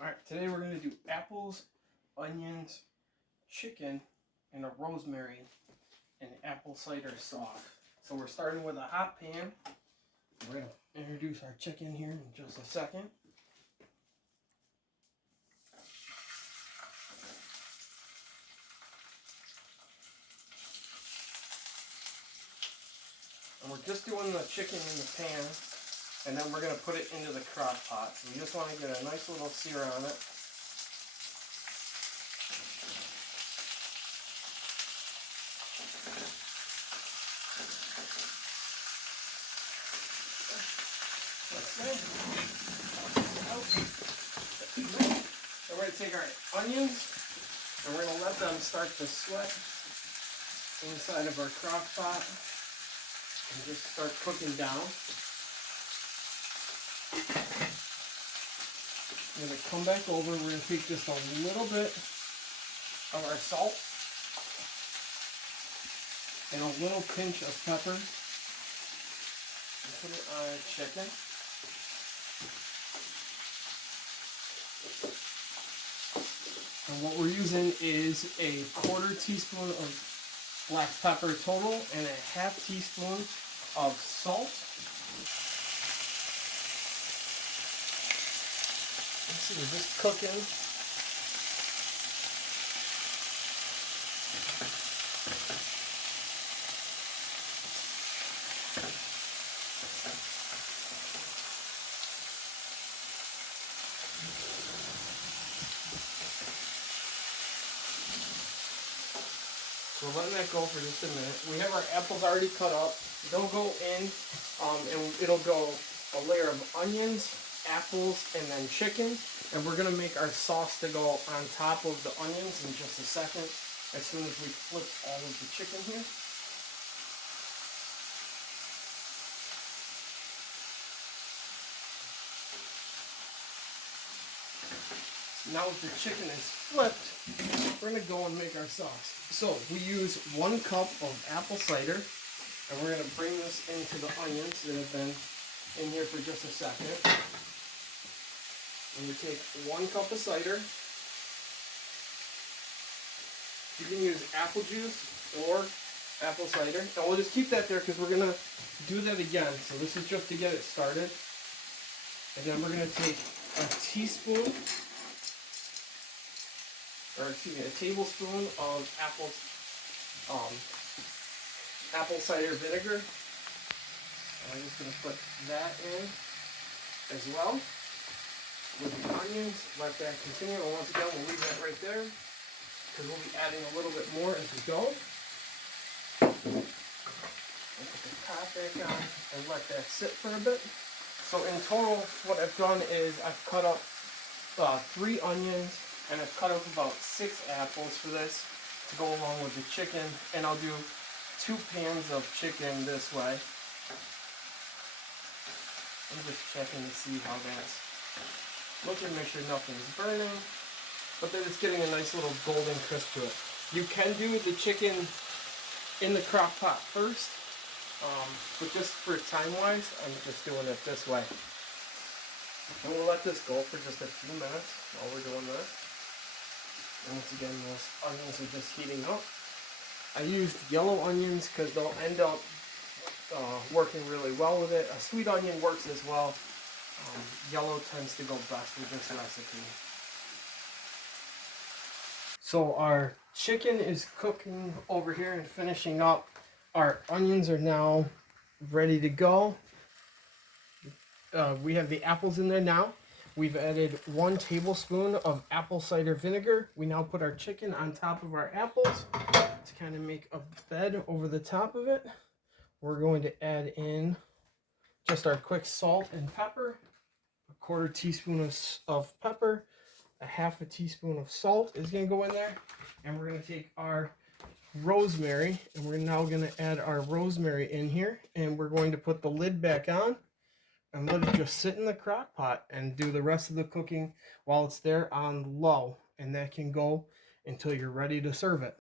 Alright, today we're going to do apples, onions, chicken, and a rosemary and apple cider sauce. So we're starting with a hot pan. We're going to introduce our chicken here in just a second. And we're just doing the chicken in the pan, and then we're going to put it into the crock pot. So we just want to get a nice little sear on it. And we're going to take our onions and we're going to let them start to sweat inside of our crock pot and just start cooking down. I'm going to come back over. We're going to take just a little bit of our salt and a little pinch of pepper and put it on our chicken. And what we're using is a 1/4 teaspoon of black pepper total and a 1/2 teaspoon of salt. So we're just cooking. So we're letting that go for just a minute. We have our apples already cut up. They'll go in, and it'll go a layer of onions, apples, and then chicken. And we're going to make our sauce to go on top of the onions in just a second, as soon as we flip all of the chicken here. Now that the chicken is flipped, we're going to go and make our sauce. So we use 1 cup of apple cider, and we're going to bring this into the onions that have been in here for just a second. And we take 1 cup of cider. You can use apple juice or apple cider. And we'll just keep that there because we're going to do that again. So this is just to get it started. And then we're going to take a tablespoon of apple cider vinegar. And I'm just going to put that in as well with the onions. Let that continue. And once again, we'll leave that right there because we'll be adding a little bit more as we go. And put the top back on and let that sit for a bit. So in total, what I've done is I've cut up 3 onions, and I've cut up about 6 apples for this to go along with the chicken. And I'll do 2 pans of chicken this way. I'm just checking to see how that's looking, make sure nothing's burning, but then it's getting a nice little golden crisp to it. You can do the chicken in the crock pot first, but just for time-wise, I'm just doing it this way. And we'll let this go for just a few minutes while we're doing this. And once again, those onions are just heating up. I used yellow onions because they'll end up working really well with it. A sweet onion works as well. Yellow tends to go best with this recipe. So our chicken is cooking over here and finishing up. Our onions are now ready to go. We have the apples in there now. We've added 1 tablespoon of apple cider vinegar. We now put our chicken on top of our apples to kind of make a bed over the top of it. We're going to add in just our quick salt and pepper, a 1/4 teaspoon of pepper, a 1/2 teaspoon of salt is going to go in there. And we're going to take our rosemary, and we're now going to add our rosemary in here. And we're going to put the lid back on and let it just sit in the crock pot and do the rest of the cooking while it's there on low. And that can go until you're ready to serve it.